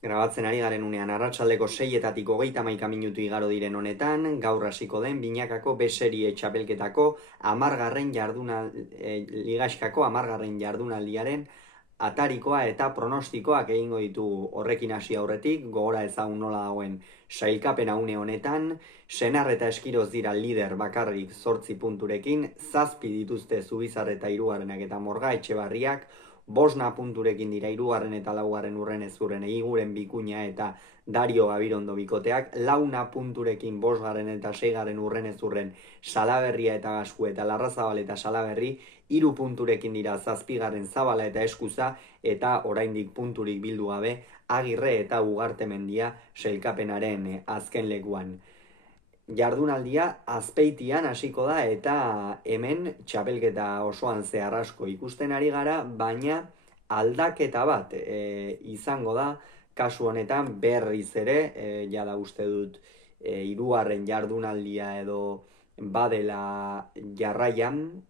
Grabatzen ari garen unean arratsaldeko 6etatik 31 minutu igaro diren honetan, gaur hasiko den binakako B-serie txapelketako ligaxkako amargarren jardunaldiaren atarikoa eta pronostikoak egingo ditugu. Horrekin hasi aurretik, gogora ezagun nola dagoen sailkapena une honetan, Senar eta Eskiroz dira lider bakarrik 8 punturekin, 7 dituzte Zubizar eta Hirugarrenak eta Morga Etxebarriak, 5 punturekin dira 3. eta 4. urren ezuren Egiguren Bikuña eta Dario Gabirondo bikoteak, 4 punturekin 5. eta 6. urren ezurren Salaberria eta Gasku eta Larrazabal eta Salaberri, 3 punturekin dira 7. Zabala eta Eskuza, eta oraindik punturik bildu gabe Agirre eta Ugartemendia sailkapenaren azken lekuan. Jardunaldia Azpeitian hasiko da eta hemen txapelketa osoan zehar asko ikusten ari gara, baina aldaketa bat izango da kasu honetan berriz ere, jada uste dut hirugarren jardunaldia edo badela jarraian,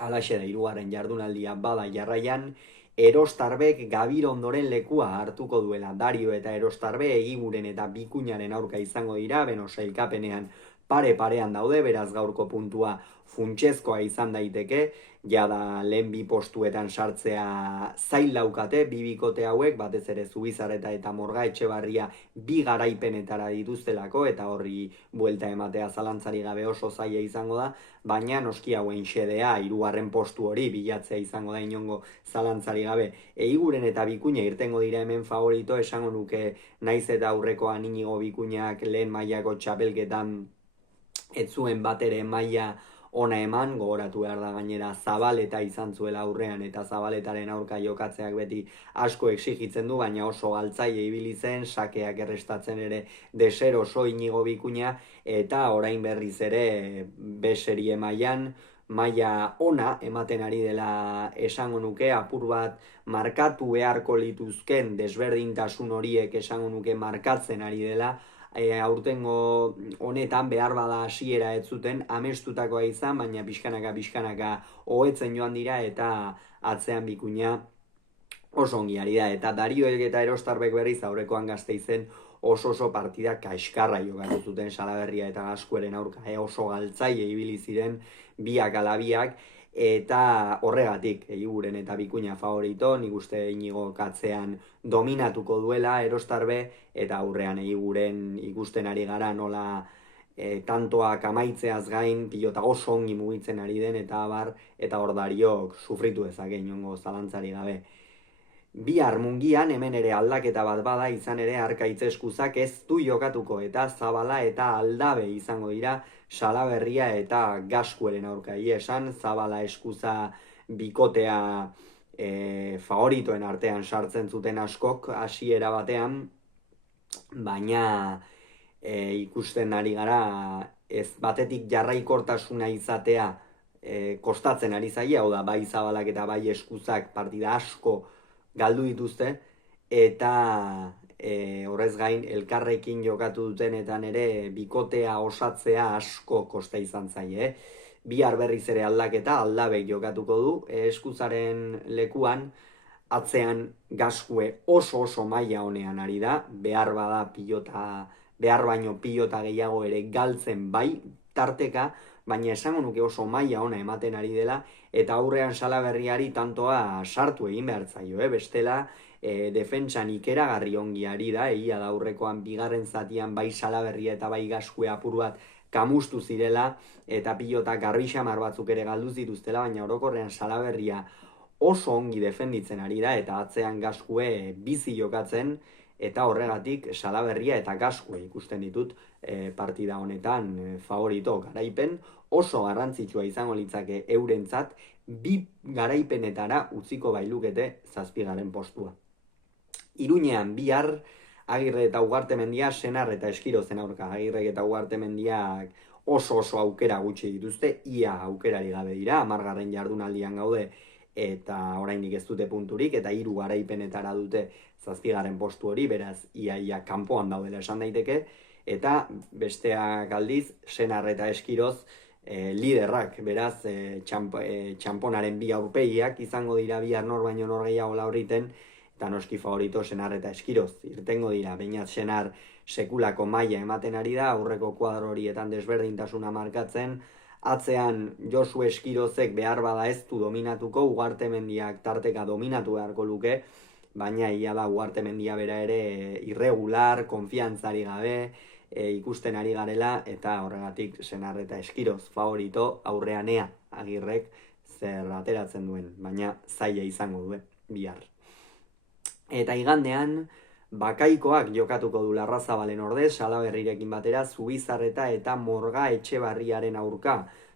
alaxe da hirugarren jardunaldia bada jarraian, Erostarbek Gabirondoren lekua hartuko duela. Dario eta Erostarbe Egiguren eta Bikuñaren aurka izango dira, beno sailkapenean pare-parean daude, beraz gaurko puntua funtsezkoa izan daiteke, jada lehen bi postuetan sartzea zail daukate, bi bikote hauek, batez ere Zubizarreta eta Morga Etxebarria bi garaipenetara dituztelako, eta horri buelta ematea zalantzari gabe oso zaila izango da, baina noski hauen xedea, 3. postu hori bilatzea izango da inongo zalantzari gabe. Egiguren eta Bikuña irtengo dira hemen favorito, esango nuke naiz eta aurrekoan Inigo Bikuñak lehen mailako txapelketan ez zuen bat ere maila ona eman, gogoratu behar da gainera Zabaleta izan zuela aurrean, eta Zabaletaren aurka jokatzeak beti asko exigitzen du, baina oso galtzaile ibili zen, sakeak errestatzen ere deseroso Inigo Bikuña, eta orain berriz ere B-serie mailan maila ona ematen ari dela esango nuke, apur bat markatu beharko lituzken desberdintasun horiek esango nuke markatzen ari dela, aurtengo honetan behar bada hasiera ez zuten amestutakoa izan, baina pixkanaka hobetzen joan dira, eta atzean Bikuña oso ongi ari da, eta Darioek eta Erostarbek berriz aurrekoan Gasteizen oso partida kaiskarra jokatu zuten Salaberria eta Gaskueren aurka, oso galtzaile ibili ziren biak ala biak, eta horregatik Egiguren eta Bikuña favorito, nik uste Inigo katzean dominatuko duela Erostarbe, eta aurrean Egiguren ikusten ari gara nola tantoak amaitzeaz gain pilota oso ongi mugitzen ari den, eta abar, eta hor Dariok sufritu dezake inongo zalantzari gabe. Bihar Mungian hemen ere aldaketa bat bada, izan ere Arkaitz Eskuzak ez du jokatuko, eta Zabala eta Aldabe izango dira Salaberria eta Gaskueren aurka. Esan Zabala Eskuza bikotea favoritoen artean sartzen zuten askok hasiera batean, baina ikusten ari gara ez batetik jarraikortasuna izatea kostatzen ari zaia, hau da bai Zabalak eta bai Eskuzak partida asko galdu dituzte, eta horrez gain elkarrekin jokatu dutenetan ere bikotea osatzea asko kosta izan zaie. Bihar berriz ere aldaketa, Aldabek jokatuko du Eskuzaren lekuan, atzean Gaskue oso maila honean ari da, behar baino pilota gehiago ere galtzen bai tarteka, baina esango nuke oso maila ona ematen ari dela, eta aurrean Salaberriari tantoa sartu egin behar zaio, bestela defentsan ikeragarri ongi ari da, egia da aurrekoan bigarren zatian bai Salaberria eta bai Gaskue apur bat kamustu zirela, eta pilota garbixamar batzuk ere galdu zituztela, baina orokorrean Salaberria oso ongi defenditzen ari da, eta atzean Gaskue bizi jokatzen, eta horregatik Salaberria eta Gaskue ikusten ditut partida honetan favorito. Garaipen oso garrantzitsua izango litzake eurentzat, bi garaipenetara utziko bailukete 7. postua. Iruñean bihar Agirre eta Ugartemendia Senar eta Eskirozen aurka. Agirrek eta Ugartemendiak oso aukera gutxi dituzte, ia aukerari gabe dira, 10. jardunaldian gaude, eta oraindik ez dute punturik, eta 3 garaipenetara dute 7. postu hori, beraz ia kanpoan daudela esan daiteke, eta besteak aldiz Senar eta Eskiroz liderrak, beraz txamponaren bi aurpegiak izango dira bihar nor baino nor gehiago lauriten, eta noski favorito Senar eta Eskiroz. Irtengo dira, bainat Senar sekulako maila ematen ari da, aurreko kuadro horietan desberdintasuna markatzen, atzean Josu Eskirozek behar bada ez du dominatuko, Ugarte Mendiak tarteka dominatu beharko luke, baina ia da Ugarte Mendia bera ere irregular, konfiantzari gabe, ikusten ari garela, eta horregatik Senar eta Eskiroz favorito aurrean ea Agirrek zer ateratzen duen, baina zaila izango duen bihar. Eta igandean, Bakaikoak jokatuko du Larrazabalen ordez, Salaberrirekin batera, Zubizarreta eta Morga Etxebarriaren aurka.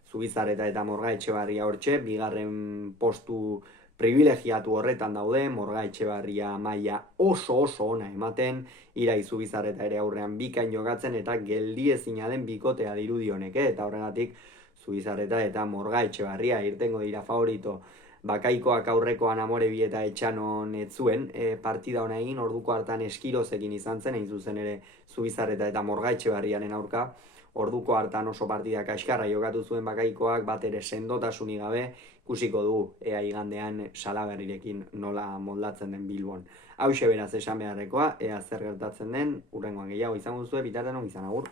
Zubizarreta eta Morga Etxebarria hortxe, bigarren postu privilegiatu horretan daude, Morga Etxebarria maila oso ona ematen, Irai Zubizarreta ere aurrean bikain jokatzen, eta geldiezina den bikotea dirudionek, eta horregatik Zubizarreta eta Morga Etxebarria irtengo dira favorito. Bakaikoak aurrekoan Amorebi eta Etxanon ez zuen partida hona egin, orduko hartan Eskirozekin izan zen, hain zuzen ere Zubizarreta eta Morga Etxebarriaren aurka, orduko hartan oso partida kaskarra jokatu zuen Bakaikoak, bat ere sendotasunik gabe, ikusiko dugu ea igandean Salaberrirekin nola moldatzen den Bilbon. Hauxe beraz esan beharrekoa, ea zer gertatzen den, hurrengoan gehiago izango zuen, bitartean izan agur.